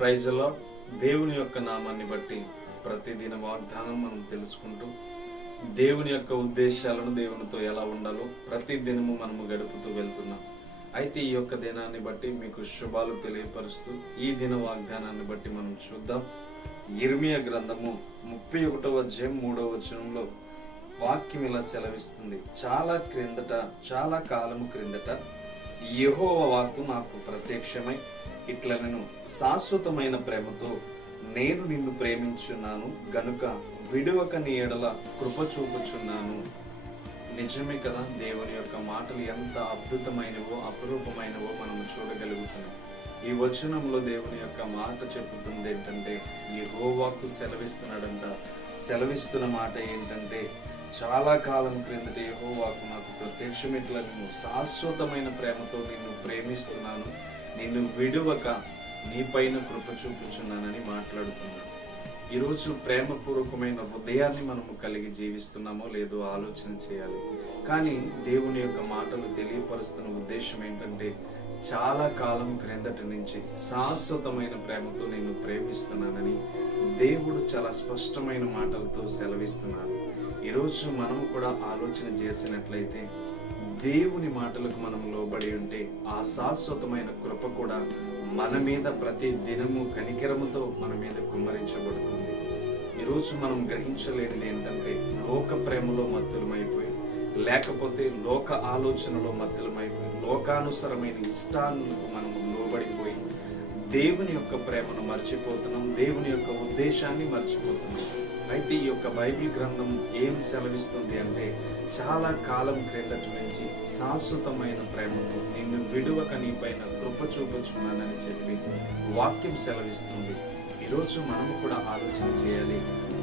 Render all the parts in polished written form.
Praise the lord. దేవుని యొక్క నామాన్ని బట్టి ప్రతిదిన వాగ్దానం మనం తెలుసుకుంటూ దేవుని యొక్క ఉద్దేశాలను దేవునితో ఎలా ఉండాలో ప్రతి దినము మనము గడుపుతూ వెళ్తున్నాం. అయితే ఈ యొక్క దినాన్ని బట్టి మీకు శుభాలు తెలియపరుస్తూ ఈ దిన వాగ్దానాన్ని బట్టి మనం చూద్దాం. యిర్మీయా గ్రంథము 31వ అధ్యాయం 3వ వచనంలో వాక్యం ఇలా సెలవిస్తుంది. చాలా కాలము క్రిందట యెహోవా వాక్కు నాకు ప్రత్యక్షమై ఇట్లా నేను శాశ్వతమైన ప్రేమతో నేను నిన్ను ప్రేమించున్నాను గనుక విడువక నీ ఎడల కృప చూపుచున్నాను. నిజమే కదా, దేవుని యొక్క మాటలు ఎంత అద్భుతమైనవో అపురూపమైనవో మనం చూడగలుగుతున్నాం. ఈ వచనంలో దేవుని యొక్క మాట చెబుతుంది ఏంటంటే, యెహోవాకు సెలవిస్తున్న మాట ఏంటంటే, చాలా కాలం క్రిందట యెహోవాకు నాకు ప్రత్యక్షమిట్లా నేను శాశ్వతమైన ప్రేమతో నిన్ను ప్రేమిస్తున్నాను, నిన్ను విడువక నీపైన కృప చూపుచున్నానని మాట్లాడుతున్నాను. ఈరోజు ప్రేమపూర్వకమైన హృదయాన్ని మనము కలిగి జీవిస్తున్నామో లేదో ఆలోచన చేయాలి. కానీ దేవుని యొక్క మాటలు తెలియపరుస్తున్న ఉద్దేశం ఏంటంటే, చాలా కాలం క్రిందటి నుంచి శాశ్వతమైన ప్రేమతో నిన్ను ప్రేమిస్తున్నానని దేవుడు చాలా స్పష్టమైన మాటలతో సెలవిస్తున్నాడు. ఈరోజు మనం కూడా ఆలోచన చేసినట్లయితే, దేవుని మాటలకు మనం లోబడి ఉంటే ఆ శాశ్వతమైన కృప కూడా మన మీద ప్రతి దినము కనికరముతో మన మీద కుమ్మరించబడుతుంది. ఈరోజు మనం గ్రహించలేనిది ఏంటంటే, లోక ప్రేమలో మత్తులమైపోయి, లేకపోతే లోక ఆలోచనలో మత్తులమైపోయి, లోకానుసరమైన ఇష్టాలకు మనం లోబడిపోయి దేవుని యొక్క ప్రేమను మర్చిపోతున్నాం, దేవుని యొక్క ఉద్దేశాన్ని మర్చిపోతున్నాం. అయితే ఈ యొక్క బైబిల్ గ్రంథం ఏం సెలవిస్తుంది అంటే, చాలా కాలం క్రిందటి నుంచి శాశ్వతమైన ప్రేమతో నిన్ను విడువక నీపైన కృప చూపుచున్నానని చెప్పి వాక్యం సెలవిస్తుంది. ఈరోజు మనము కూడా ఆలోచన చేయాలి.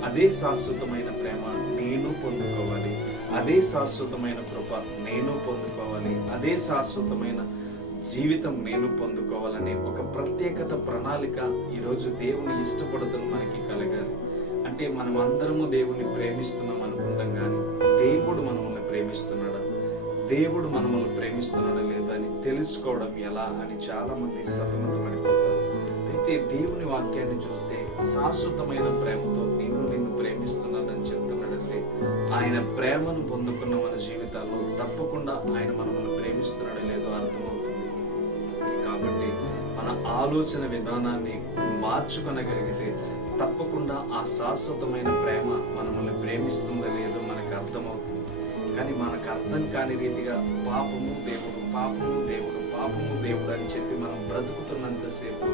అదే శాశ్వతమైన ప్రేమ నేను పొందుకోవాలి, అదే శాశ్వతమైన కృప నేను పొందుకోవాలి, అదే శాశ్వతమైన జీవితం నేను పొందుకోవాలనే ఒక ప్రత్యేకత ప్రణాళిక ఈరోజు దేవుని ఇష్టపడుతున్న మనకి కలగాలి. అంటే మనం అందరము దేవుణ్ణి ప్రేమిస్తున్నాం అనుకుంటాం, కానీ దేవుడు మనల్ని ప్రేమిస్తున్నాడా, దేవుడు మనల్ని ప్రేమిస్తున్నాడా లేదా అని తెలుసుకోవడం ఎలా అని చాలా మంది సతమతపడిపోతారు. అయితే దేవుని వాక్యాన్ని చూస్తే శాశ్వతమైన ప్రేమతో నిన్ను ప్రేమిస్తున్నానని చెప్తున్నాడంటే, ఆయన ప్రేమను పొందుకున్న మన జీవితాల్లో తప్పకుండా ఆయన మనల్ని ప్రేమిస్తున్నాడో లేదో అర్థమవుతుంది. కాబట్టి మన ఆలోచన విధానాన్ని మార్చుకొనగలిగితే తప్పకుండా ఆ శాశ్వతమైన ప్రేమ మనల్ని ప్రేమిస్తుందో లేదో మనకు అర్థమవుతుంది. కానీ మనకు అర్థం కాని రీతిగా పాపము దేవుడు అని చెప్పి మనం బ్రతుకుతున్నంతసేపు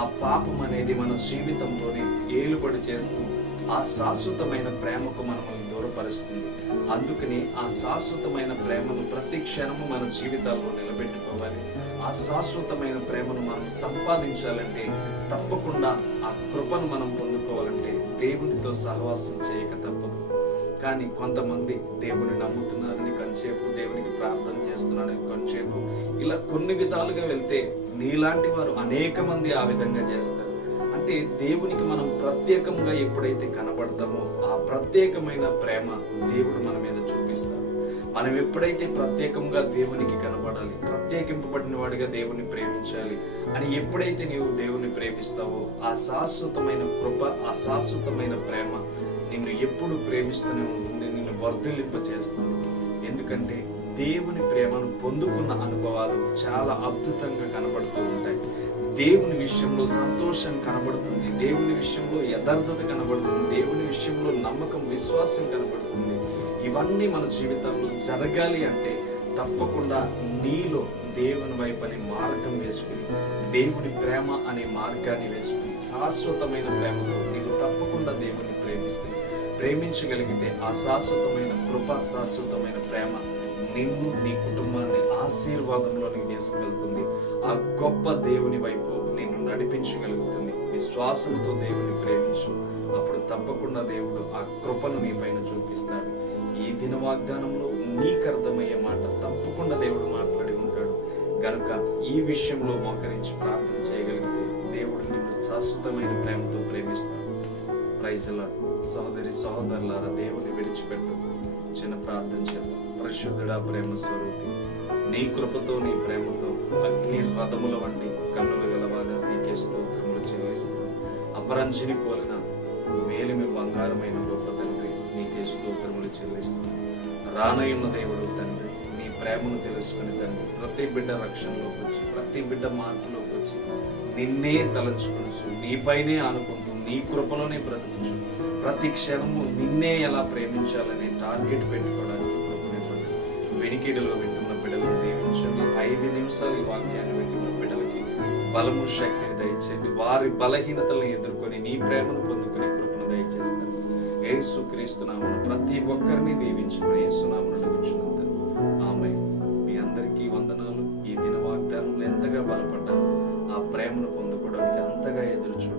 ఆ పాపం అనేది మన జీవితంలోనే ఏలుబడి చేస్తూ ఆ శాశ్వతమైన ప్రేమకు మనల్ని దూరపరుస్తుంది. అందుకని ఆ శాశ్వతమైన ప్రేమను ప్రతి క్షణము మన జీవితాల్లో నిలబెట్టుకోవాలి. ఆ శాశ్వతమైన ప్రేమను మనం సంపాదించాలంటే, తప్పకుండా ఆ కృపను మనం పొందుకోవాలంటే దేవునితో సహవాసం చేయక తప్పదు. కానీ కొంతమంది దేవుని నమ్ముతున్నారని కొంచెంసేపు, దేవునికి ప్రార్థన చేస్తున్నారని కొంచెంసేపు, ఇలా కొన్ని విధాలుగా వెళ్తే నీలాంటి వారు అనేక మంది ఆ విధంగా చేస్తారు. అంటే దేవునికి మనం ప్రత్యేకంగా ఎప్పుడైతే కనబడతామో ఆ ప్రత్యేకమైన ప్రేమ దేవుడు మన మీద చూపిస్తాడు. మనం ఎప్పుడైతే ప్రత్యేకంగా దేవునికి కనబడాలి, ప్రత్యేకింపబడిన వాడిగా దేవుని ప్రేమించాలి అని ఎప్పుడైతే నీవు దేవుని ప్రేమిస్తావో ఆ శాశ్వతమైన కృప, ఆ శాశ్వతమైన ప్రేమ నిన్ను ఎప్పుడు ప్రేమిస్తూనే ఉంటుంది, నిన్ను వర్ధిల్లింపచేస్తుంది. ఎందుకంటే దేవుని ప్రేమను పొందుకున్న అనుభవాలు చాలా అద్భుతంగా కనబడుతూ ఉంటాయి. దేవుని విషయంలో సంతోషం కనబడుతుంది, దేవుని విషయంలో యథార్థత కనబడుతుంది, దేవుని విషయంలో నమ్మకం, విశ్వాసం కనబడుతుంది. ఇవన్నీ మన జీవితంలో జరగాలి అంటే తప్పకుండా నీలో దేవుని వైపని మార్గం వేసుకుని, దేవుని ప్రేమ అనే మార్గాన్ని వేసుకుని శాశ్వతమైన ప్రేమతో నీవు తప్పకుండా దేవుని ప్రేమించగలిగితే ఆ శాశ్వతమైన కృప, శాశ్వతమైన ప్రేమ నిన్ను, నీ కుటుంబాన్ని ఆశీర్వాదంలోనికి తీసుకెళ్తుంది. ఆ గొప్ప దేవుని వైపు నిన్ను నడిపించగలుగుతుంది. విశ్వాసంతో దేవుని ప్రేమించు, అప్పుడు తప్పకుండా దేవుడు ఆ కృపను నీ పైన చూపిస్తాడు. ఈ దిన వాగ్దానంలో నీకు అర్థమయ్యే మాట తప్పకుండా దేవుడు మాట్లాడి ఉంటాడు. కనుక ఈ విషయంలో మోకరించి ప్రార్థన చేయగలిగితే దేవుడు నిన్ను శాశ్వతమైన ప్రేమతో ప్రేమిస్తాడు. Praise the Lord. సహోదరి సహోదరులారా, దేవుని విడిచిపెట్టు. చిన్న ప్రార్థన చేద్దాం. పరిశుద్ధుడా, ప్రేమ స్వరూపి, నీ కృపతో, నీ ప్రేమతో అగ్ని రథముల వంటి కన్నులు గలవాగా నీకే స్తోత్రములు చెల్లిస్తూ చెల్లిస్తున్నాను. అపరంజిని పోలిన మేలిమి బంగారమైన గొప్ప తండ్రి, నీకే స్తోత్రములు చెల్లిస్తున్నాను. రానయ్యున్న దేవుడు తండ్రి, నీ ప్రేమను తెలుసుకుని తండ్రి, ప్రతి బిడ్డ రక్షణలోకి వచ్చి, ప్రతి బిడ్డ మార్పులోకి వచ్చి నిన్నే తలంచుకుని, నీపైనే ఆనుకుంటూ, నీ కృపలోనే బ్రతుకుచు, ప్రతి క్షణము నిన్నే ఎలా ప్రేమించాలనే టార్గెట్ పెట్టుకోవడానికి కృపనివ్వండి. వెనికిడిలో వింటున్న బిడ్డలను దీవించండి. 5 నిమిషాలు ఈ వాక్యాన్ని వింటున్న బిడ్డలకి బలము, శక్తిని దయచేయండి. వారి బలహీనతలను ఎదుర్కొని నీ ప్రేమను పొందుకునే కృపను దయచేస్తారు. యేసుక్రీస్తు నామమున ప్రతి ఒక్కరిని దీవించుకుని యేసు నామమున అడుగుచున్నాను. ఆమేన్. మీ అందరికీ వందనాలు. ఈ దిన వాగ్దానంలో ఎంతగా బలపడ్డారు, ఆ ప్రేమను పొందుకోవడానికి అంతగా ఎదురు చూడండి.